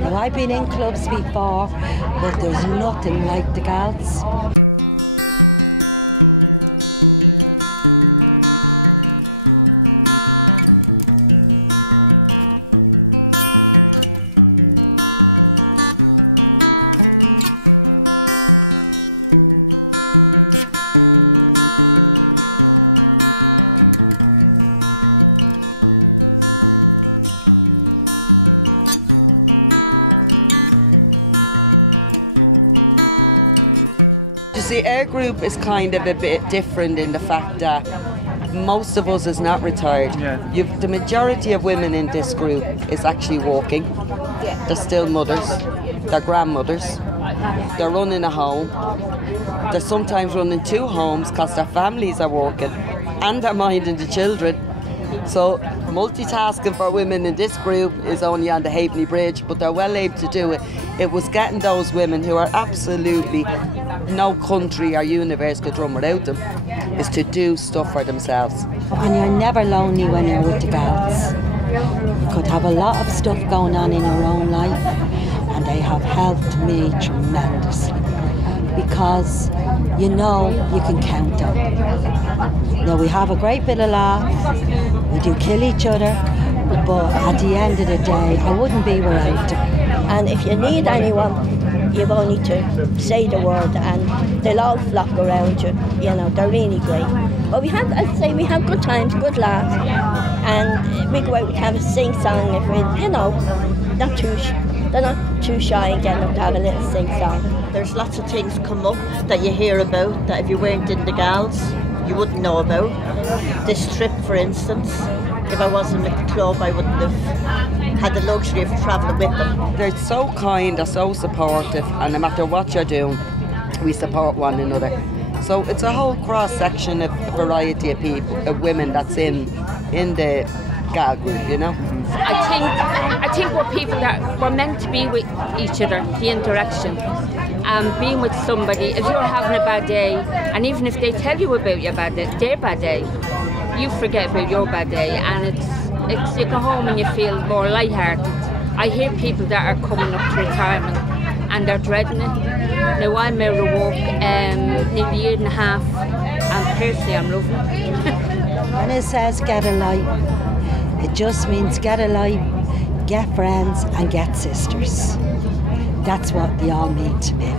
Now, I've been in clubs before, but there's nothing like the gals. You see, our group is kind of a bit different in the fact that most of us is not retired. Yeah. The majority of women in this group is actually working. They're still mothers, they're grandmothers, they're running a home, they're sometimes running 2 homes because their families are working and they're minding the children. So multitasking for women in this group is only on the Halfpenny Bridge, but they're well able to do it. It was getting those women who are absolutely no country or universe could run without them, is to do stuff for themselves. And you're never lonely when you're with the gals. You could have a lot of stuff going on in your own life, and they have helped me tremendously, because you know you can count on them. Now, we have a great bit of laugh, we do kill each other, but at the end of the day, I wouldn't be without them. And if you need anyone, you've only to say the word and they'll all flock around you. You know, they're really great. But we have, I'd say, we have good times, good laughs, and we go out, we have a sing-song if we, you know, they're not too shy and getting up to have a little sing-song. There's lots of things come up that you hear about that if you weren't in the gals, you wouldn't know about. This trip, for instance, if I wasn't with the club, I wouldn't have had the luxury of travelling with them. They're so kind, they're so supportive, and no matter what you're doing, we support one another. So it's a whole cross-section of variety of people, of women that's in the gal group, you know. I think we're people that we're meant to be with each other, the interaction. Being with somebody, if you're having a bad day, and even if they tell you about your bad day, their bad day, you forget about your bad day, and it's you go home and you feel more lighthearted. I hear people that are coming up to retirement and they're dreading it. Now, I'm out of work nearly a year and a half, and personally I'm loving it. When it says get a life, it just means get a life, get friends and get sisters. That's what they all mean to me.